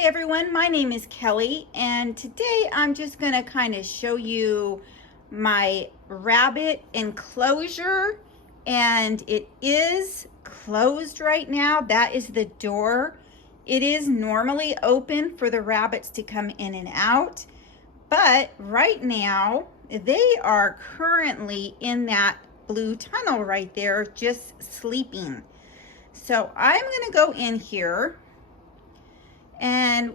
Hi everyone, my name is Kelly, and today I'm just going to kind of show you my rabbit enclosure, and it is closed right now. That is the door. It is normally open for the rabbits to come in and out, but right now they are currently in that blue tunnel right there just sleeping. So I'm going to go in here and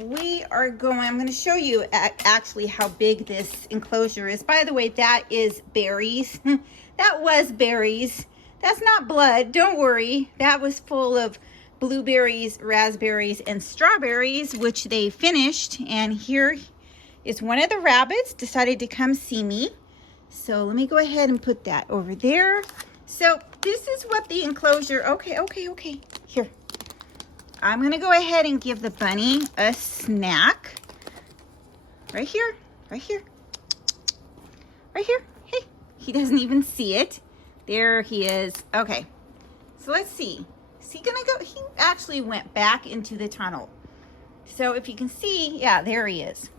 I'm going to show you actually how big this enclosure is. By the way, that is berries. That was berries. That's not blood. Don't worry. That was full of blueberries, raspberries, and strawberries, which they finished. And here is one of the rabbits decided to come see me. So let me go ahead and put that over there. So this is what the enclosure, okay. Here. I'm gonna go ahead and give the bunny a snack. Right here. Hey, he doesn't even see it. There he is. Okay, so let's see. Is he gonna go? He actually went back into the tunnel. So if you can see, yeah, there he is.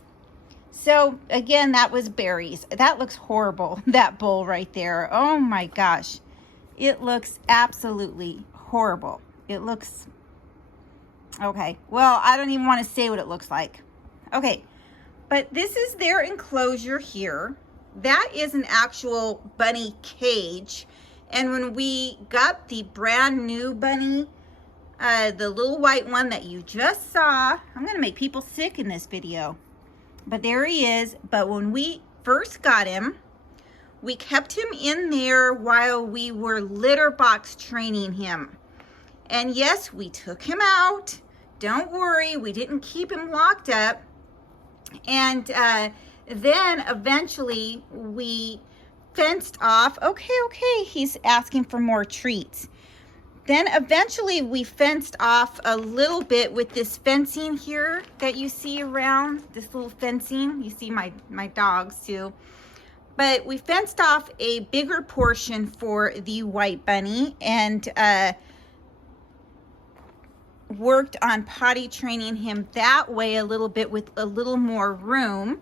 So again, that was berries. That looks horrible, that bowl right there. Oh my gosh. It looks absolutely horrible. It looks, okay, well, I don't even want to say what it looks like. Okay, but this is their enclosure here. That is an actual bunny cage. And when we got the brand new bunny, the little white one that you just saw, I'm going to make people sick in this video. But there he is. But when we first got him, we kept him in there while we were litter box training him. And yes, we took him out. Don't worry, we didn't keep him locked up. And then eventually we fenced off. Okay, he's asking for more treats. Then eventually we fenced off a little bit with this fencing here that you see around, this little fencing. You see my dogs too. But we fenced off a bigger portion for the white bunny and worked on potty training him that way a little bit with a little more room.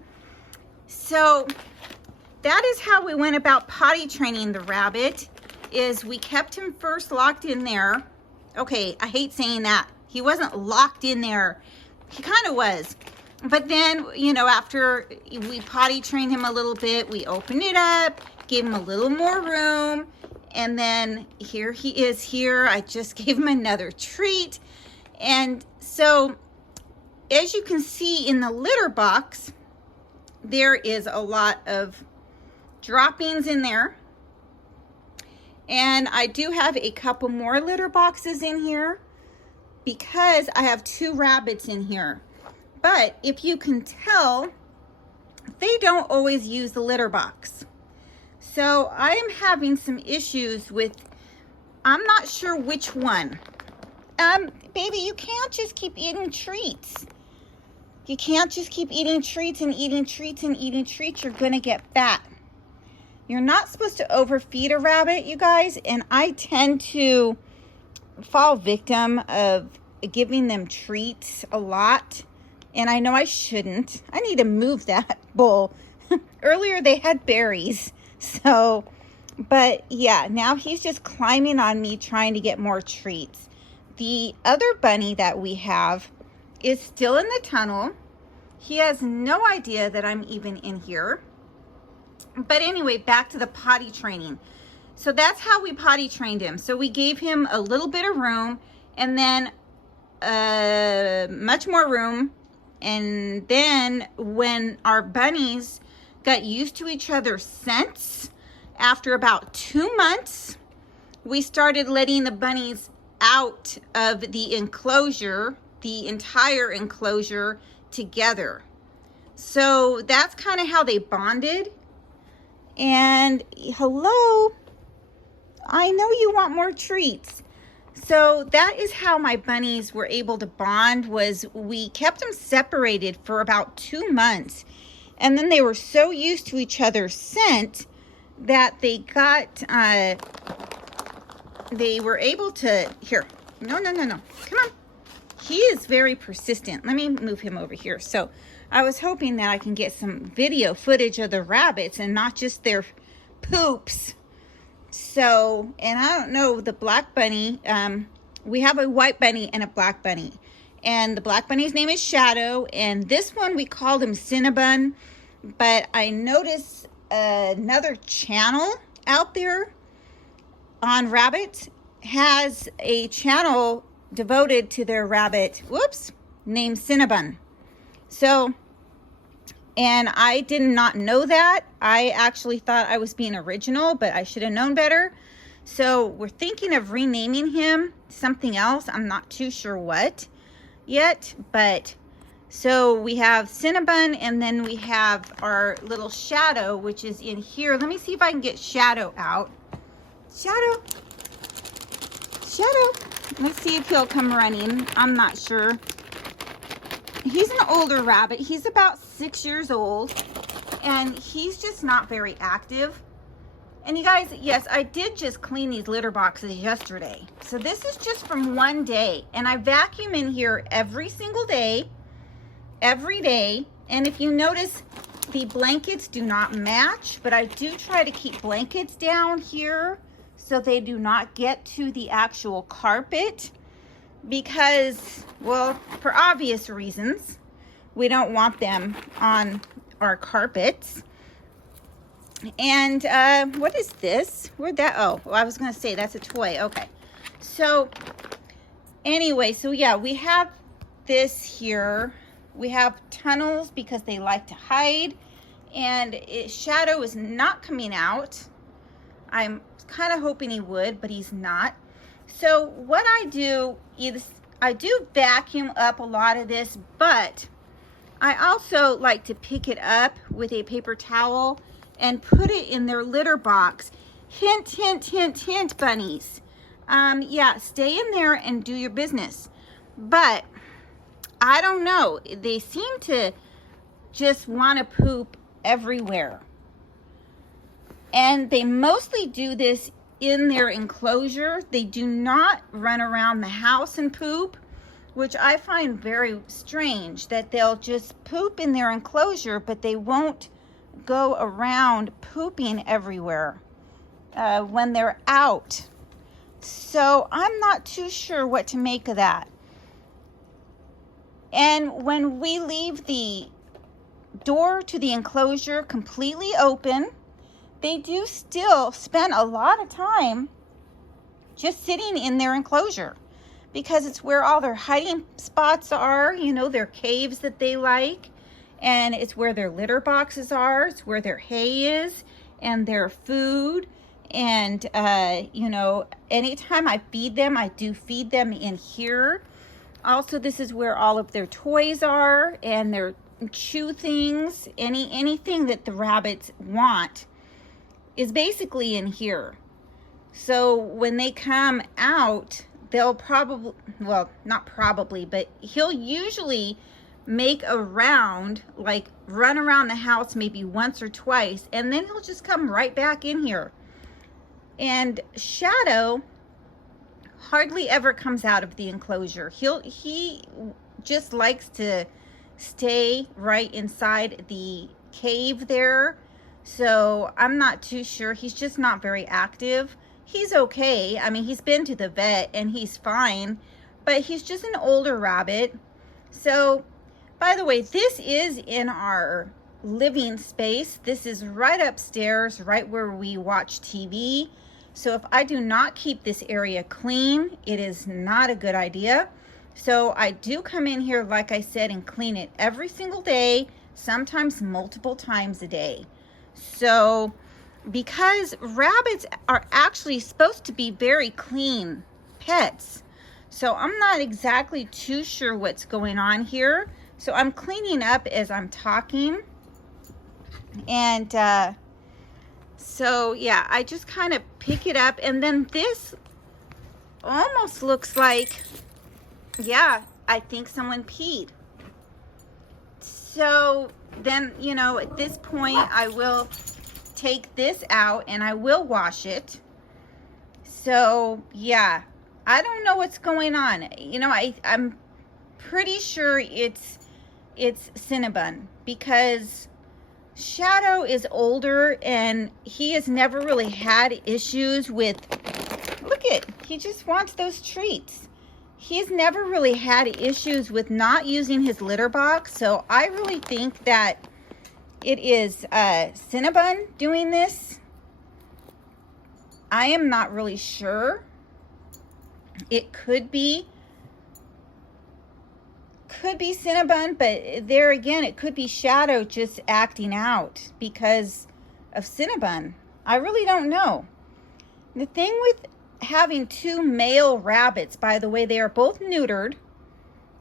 So that is how we went about potty training the rabbit, is we kept him first locked in there. Okay, I hate saying that. He wasn't locked in there. He kind of was. But then, you know, after we potty trained him a little bit, we opened it up, gave him a little more room, and then here he is here. I just gave him another treat. And so, as you can see in the litter box, there is a lot of droppings in there. And I do have a couple more litter boxes in here because I have 2 rabbits in here. But if you can tell, they don't always use the litter box. So I am having some issues with, I'm not sure which one. Baby, you can't just keep eating treats. You can't just keep eating treats and eating treats and eating treats. You're gonna get fat. You're not supposed to overfeed a rabbit, you guys. And I tend to fall victim of giving them treats a lot. And I know I shouldn't. I need to move that bowl. Earlier they had berries. So, but yeah, now he's just climbing on me trying to get more treats. The other bunny that we have is still in the tunnel. He has no idea that I'm even in here. But anyway, back to the potty training. So that's how we potty trained him. So we gave him a little bit of room and then much more room. And then when our bunnies got used to each other's scents, after about 2 months, we started letting the bunnies out of the enclosure, the entire enclosure, together. So that's kind of how they bonded. And hello, I know you want more treats. So that is how my bunnies were able to bond, was we kept them separated for about 2 months. And then they were so used to each other's scent that they got, they were able to, here, no, come on. he is very persistent. Let me move him over here. So I was hoping that I can get some video footage of the rabbits and not just their poops. So, and I don't know, the black bunny, we have a white bunny and a black bunny. And the black bunny's name is Shadow. And this one, we called him Cinnabon. But I noticed another channel out there on rabbits has a channel devoted to their rabbit, named Cinnabon. So, and I did not know that. I actually thought I was being original, but I should have known better. So we're thinking of renaming him something else. I'm not too sure what yet, but so we have Cinnabon, and then we have our little Shadow, which is in here. Let me see if I can get Shadow out. Shadow. Let's see if he'll come running. I'm not sure. He's an older rabbit. He's about 6 years old, and he's just not very active. And you guys, yes, I did just clean these litter boxes yesterday. So this is just from one day, and I vacuum in here every single day, every day. And if you notice, the blankets do not match, but I do try to keep blankets down here so they do not get to the actual carpet, because, well, for obvious reasons, we don't want them on our carpets. And what is this? Where'd that? Oh, well, I was going to say that's a toy. Okay. So anyway, so yeah, we have this here. We have tunnels because they like to hide, and Shadow is not coming out. I'm kind of hoping he would, but he's not. So what I do is I do vacuum up a lot of this, but I also like to pick it up with a paper towel and put it in their litter box. Hint, hint, hint, hint, bunnies. Yeah, stay in there and do your business. But I don't know. They seem to just want to poop everywhere. And they mostly do this in their enclosure. They do not run around the house and poop, which I find very strange, that they'll just poop in their enclosure, but they won't go around pooping everywhere when they're out. So I'm not too sure what to make of that. And when we leave the door to the enclosure completely open, they do still spend a lot of time just sitting in their enclosure, because it's where all their hiding spots are, you know, their caves that they like, and it's where their litter boxes are, it's where their hay is and their food. And you know, anytime I feed them, I do feed them in here. Also, this is where all of their toys are and their chew things. Anything that the rabbits want is basically in here. So when they come out, they'll probably, well, not probably, but he'll usually make a round, like run around the house maybe once or twice, and then he'll just come right back in here. And Shadow hardly ever comes out of the enclosure. He just likes to stay right inside the cave there. So I'm not too sure. He's just not very active. He's okay. I mean, he's been to the vet and he's fine, but he's just an older rabbit. So, by the way, this is in our living space. This is right upstairs, right where we watch TV. So if I do not keep this area clean, it is not a good idea. So I do come in here, like I said, and clean it every single day, sometimes multiple times a day. So because rabbits are actually supposed to be very clean pets, so I'm not exactly too sure what's going on here. So I'm cleaning up as I'm talking. And so yeah, I just kind of pick it up, and then this almost looks like, yeah, I think someone peed. So then, you know, at this point I will take this out and I will wash it. So yeah, I don't know what's going on. You know, I'm pretty sure it's Cinnabon, because Shadow is older and he has never really had issues with, look at, he just wants those treats. He's never really had issues with not using his litter box. So I really think that it is Cinnabon doing this. I am not really sure. It could be Cinnabon, but there again, it could be Shadow just acting out because of Cinnabon. I really don't know. The thing with having two male rabbits, by the way, they are both neutered,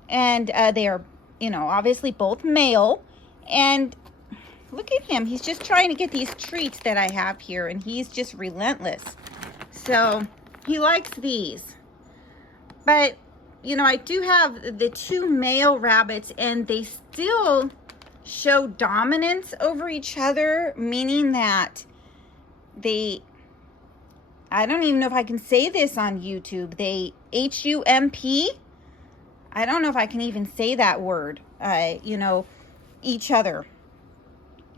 and they are, you know, obviously both male. And look at him, he's just trying to get these treats that I have here, and he's just relentless. So he likes these. But you know, I do have the two male rabbits, and they still show dominance over each other, meaning that they, I don't even know if I can say this on YouTube, they H-U-M-P, I don't know if I can even say that word, you know, each other.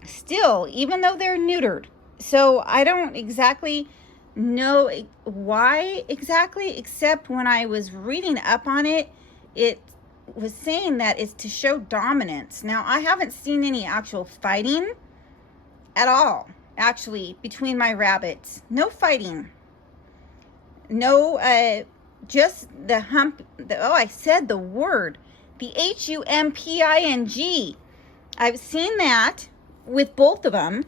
Still, even though they're neutered. So I don't exactly know why exactly, except when I was reading up on it, it was saying that it's to show dominance. Now, I haven't seen any actual fighting at all, actually, between my rabbits. No fighting. No, just the hump. Oh, I said the word. The H-U-M-P-I-N-G. I've seen that with both of them.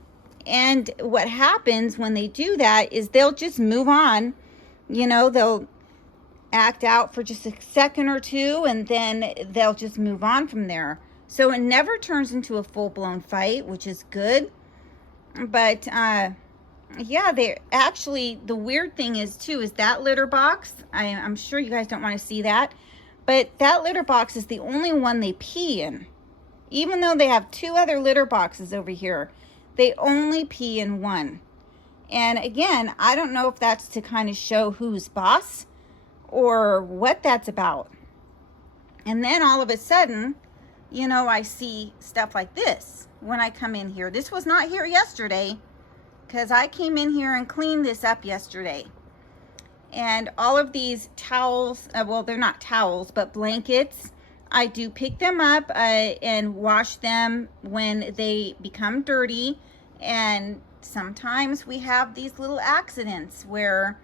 And what happens when they do that is they'll just move on. You know, they'll act out for just a second or two, and then they'll just move on from there. So it never turns into a full-blown fight, which is good. But, yeah, they actually, the weird thing is, too, is that litter box. I'm sure you guys don't want to see that. But that litter box is the only one they pee in. Even though they have two other litter boxes over here, they only pee in one. And again, I don't know if that's to kind of show who's boss or what that's about. And then all of a sudden, you know, I see stuff like this when I come in here. This was not here yesterday, because I came in here and cleaned this up yesterday. And all of these towels, well, they're not towels, but blankets, I do pick them up and wash them when they become dirty. And sometimes we have these little accidents where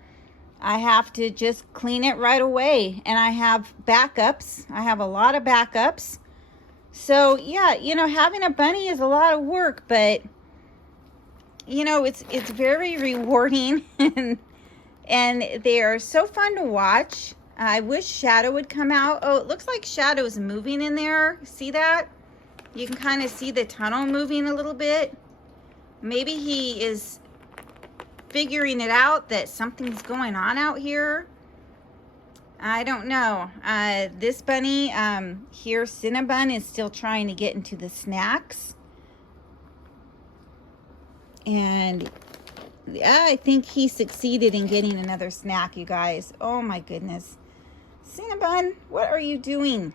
I have to just clean it right away. And I have backups. I have a lot of backups. So yeah, you know, having a bunny is a lot of work, but you know, it's very rewarding and they are so fun to watch. I wish Shadow would come out. Oh, it looks like Shadow's moving in there. See that? You can kind of see the tunnel moving a little bit. Maybe he is figuring it out that something's going on out here. I don't know. This bunny here, Cinnabon, is still trying to get into the snacks. And I think he succeeded in getting another snack, you guys. Oh my goodness. Cinnabon, what are you doing?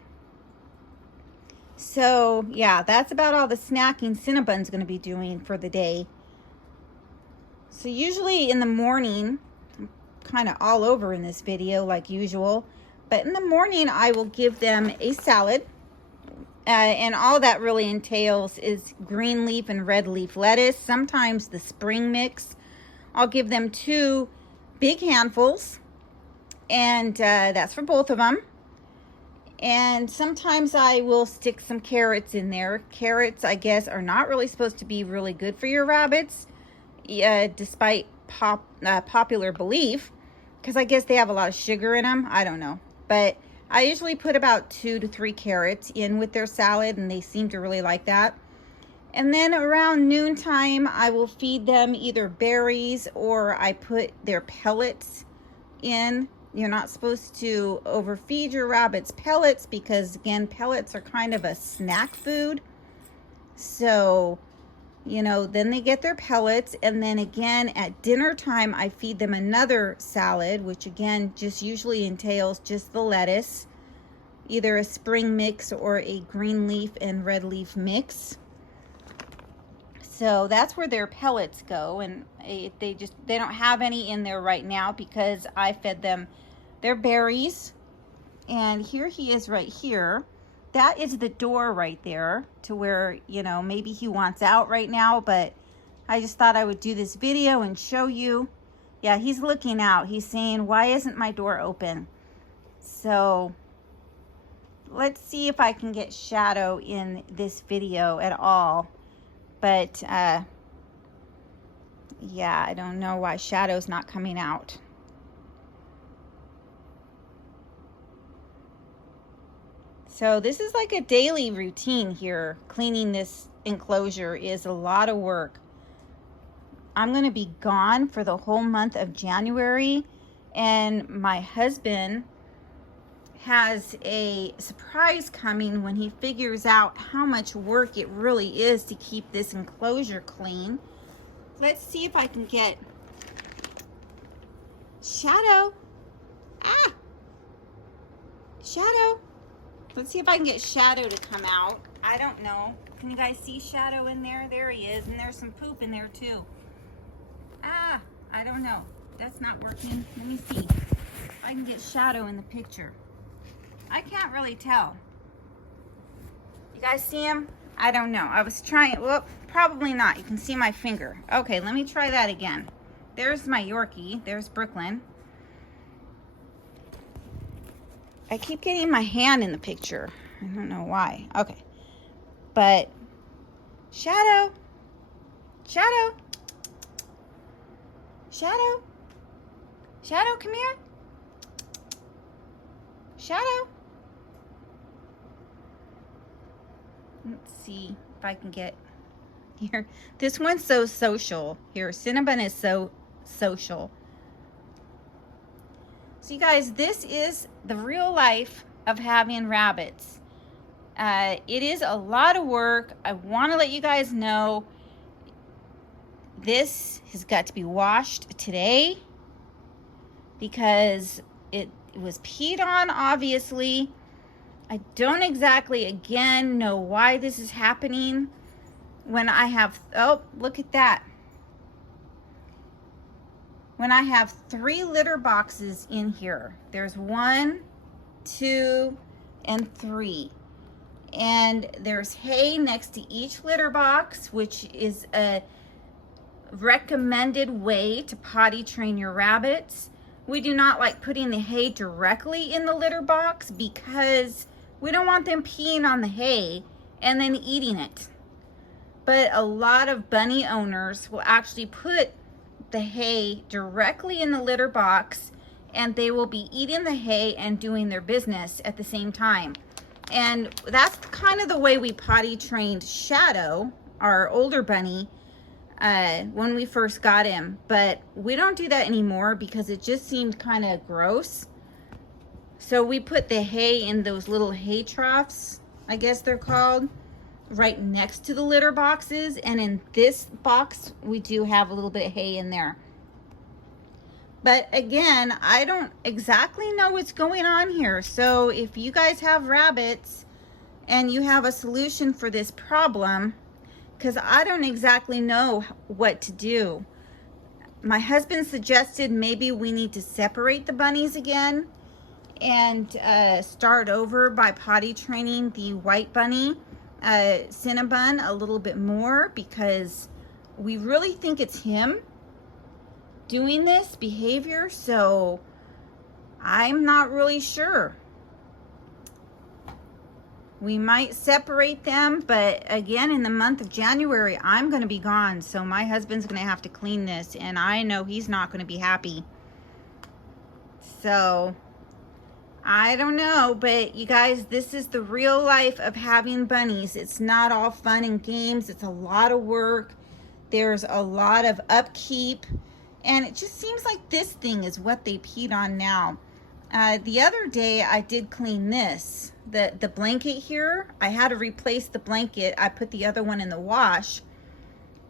So yeah, that's about all the snacking Cinnabon's going to be doing for the day. So usually in the morning, I'm kind of all over in this video like usual, but in the morning I will give them a salad. And all that really entails is green leaf and red leaf lettuce, sometimes the spring mix. I'll give them 2 big handfuls, and that's for both of them. And sometimes I will stick some carrots in there. Carrots, I guess, are not really supposed to be really good for your rabbits, despite popular belief, because I guess they have a lot of sugar in them. I don't know. But I usually put about 2 to 3 carrots in with their salad, and they seem to really like that. And then around noontime, I will feed them either berries or I put their pellets in. You're not supposed to overfeed your rabbits pellets because, again, pellets are kind of a snack food. So, you know, then they get their pellets. And then again, at dinner time, I feed them another salad, which again, just usually entails just the lettuce. either a spring mix or a green leaf and red leaf mix. So that's where their pellets go, and they don't have any in there right now because I fed them their berries. And here he is right here. That is the door right there to where, you know, maybe he wants out right now, but I just thought I would do this video and show you. Yeah, he's looking out. He's saying, why isn't my door open? So let's see if I can get Shadow in this video at all. But yeah, I don't know why Shadow's not coming out. So this is like a daily routine here. Cleaning this enclosure is a lot of work. I'm going to be gone for the whole month of January, and my husband has a surprise coming when he figures out how much work it really is to keep this enclosure clean. Let's see if I can get Shadow. Ah! Shadow. Let's see if I can get Shadow to come out. I don't know. Can you guys see Shadow in there? There he is. And there's some poop in there too. Ah, I don't know. That's not working. Let me see if I can get Shadow in the picture. I can't really tell. You guys see him? I don't know. I was trying. Well, probably not. You can see my finger. Okay, let me try that again. There's my Yorkie. There's Brooklyn. I keep getting my hand in the picture. I don't know why. Okay. But Shadow. Shadow. Shadow. Shadow, come here. Shadow. Let's see if I can get here. This one's so social. Here, Cinnabon is so social. So you guys, this is the real life of having rabbits. It is a lot of work. I want to let you guys know this has got to be washed today because it was peed on, obviously. I don't exactly, again, know why this is happening when I have, oh, look at that. When I have 3 litter boxes in here. There's 1, 2, and 3. And there's hay next to each litter box, which is a recommended way to potty train your rabbits. We do not like putting the hay directly in the litter box because we don't want them peeing on the hay and then eating it. But a lot of bunny owners will actually put the hay directly in the litter box, and they will be eating the hay and doing their business at the same time. And that's kind of the way we potty trained Shadow, our older bunny, when we first got him. But we don't do that anymore because it just seemed kind of gross. So we put the hay in those little hay troughs, I guess they're called, right next to the litter boxes. And in this box, we do have a little bit of hay in there. But again, I don't exactly know what's going on here. So if you guys have rabbits and you have a solution for this problem, because I don't exactly know what to do. My husband suggested maybe we need to separate the bunnies again and start over by potty training the white bunny, Cinnabon, a little bit more, because we really think it's him doing this behavior. So I'm not really sure. We might separate them, but again, in the month of January, I'm going to be gone. So my husband's going to have to clean this, and I know he's not going to be happy. So I don't know, but you guys, this is the real life of having bunnies. It's not all fun and games. It's a lot of work. There's a lot of upkeep, and it just seems like this thing is what they peed on now. The other day I did clean this, the blanket here. I had to replace the blanket. I put the other one in the wash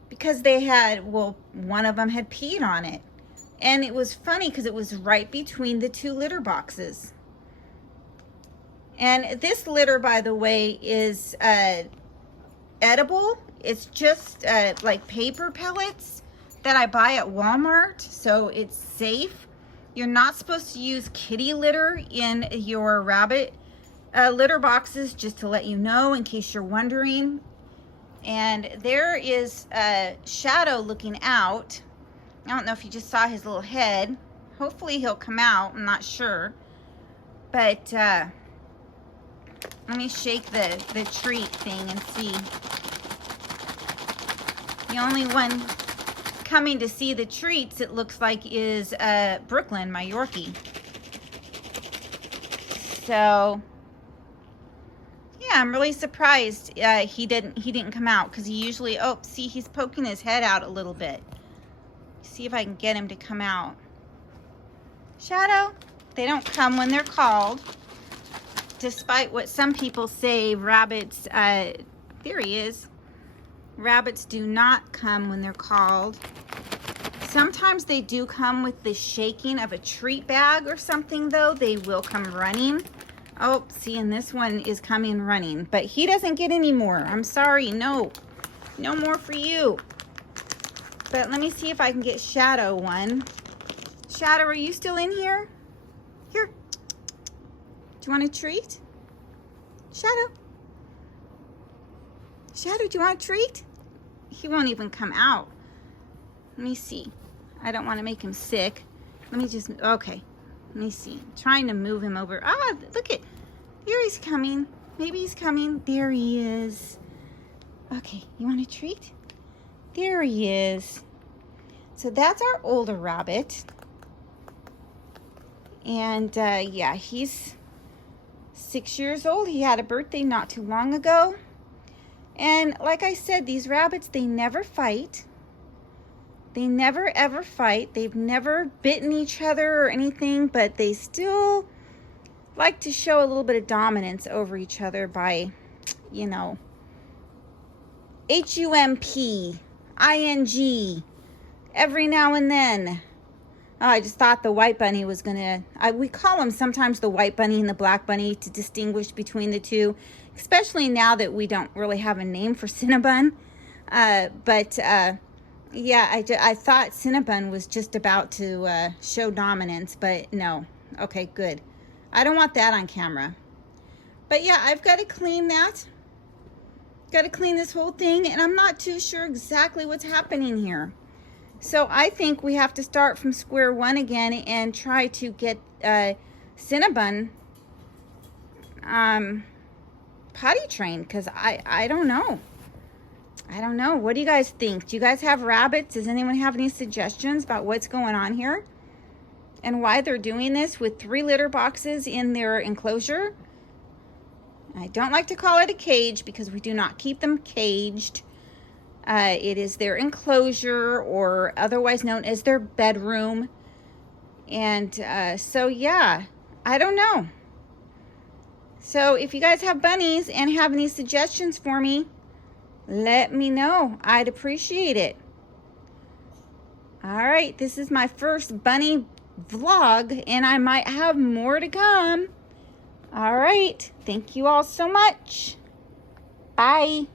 because they had, well, one of them had peed on it. And it was funny because it was right between the 2 litter boxes. And this litter, by the way, is edible. It's just like paper pellets that I buy at Walmart, so it's safe. You're not supposed to use kitty litter in your rabbit litter boxes, just to let you know in case you're wondering. And there is Shadow looking out. I don't know if you just saw his little head. Hopefully he'll come out, I'm not sure. But let me shake the treat thing and see. The only one coming to see the treats, it looks like, is Brooklyn, my Yorkie. So yeah, I'm really surprised he didn't come out, because he usually, oh, see, he's poking his head out a little bit. See if I can get him to come out. Shadow, they don't come when they're called. Despite what some people say, rabbits, there he is. Rabbits do not come when they're called. Sometimes they do come with the shaking of a treat bag or something, though. They will come running. Oh, see, and this one is coming running, but he doesn't get any more. I'm sorry, no more for you. But let me see if I can get Shadow one. Shadow, are you still in here? Here. Do you want a treat? Shadow? Shadow, do you want a treat? He won't even come out. Let me see. I don't want to make him sick. Let me just, okay. Let me see. I'm trying to move him over. Ah, look at, here he's coming. Maybe he's coming. There he is. Okay, you want a treat? There he is. So that's our older rabbit. And yeah, he's 6 years old. He had a birthday not too long ago. And like I said, these rabbits, they never fight. They never ever fight. They've never bitten each other or anything, but they still like to show a little bit of dominance over each other by, you know, H-U-M-P, I-N-G, every now and then. Oh, I just thought the white bunny was gonna, we call them sometimes the white bunny and the black bunny to distinguish between the two, especially now that we don't really have a name for Cinnabon. Yeah, I thought Cinnabon was just about to show dominance, but no. Okay, good. I don't want that on camera. But yeah, I've got to clean that. Got to clean this whole thing, and I'm not too sure exactly what's happening here. So I think we have to start from square one again and try to get Cinnabon potty trained, because I don't know. I don't know. What do you guys think? Do you guys have rabbits? Does anyone have any suggestions about what's going on here and why they're doing this with 3 litter boxes in their enclosure? I don't like to call it a cage because we do not keep them caged. It is their enclosure, or otherwise known as their bedroom. And so yeah, I don't know. So if you guys have bunnies and have any suggestions for me, let me know. I'd appreciate it. All right, this is my first bunny vlog, and I might have more to come. All right, thank you all so much. Bye.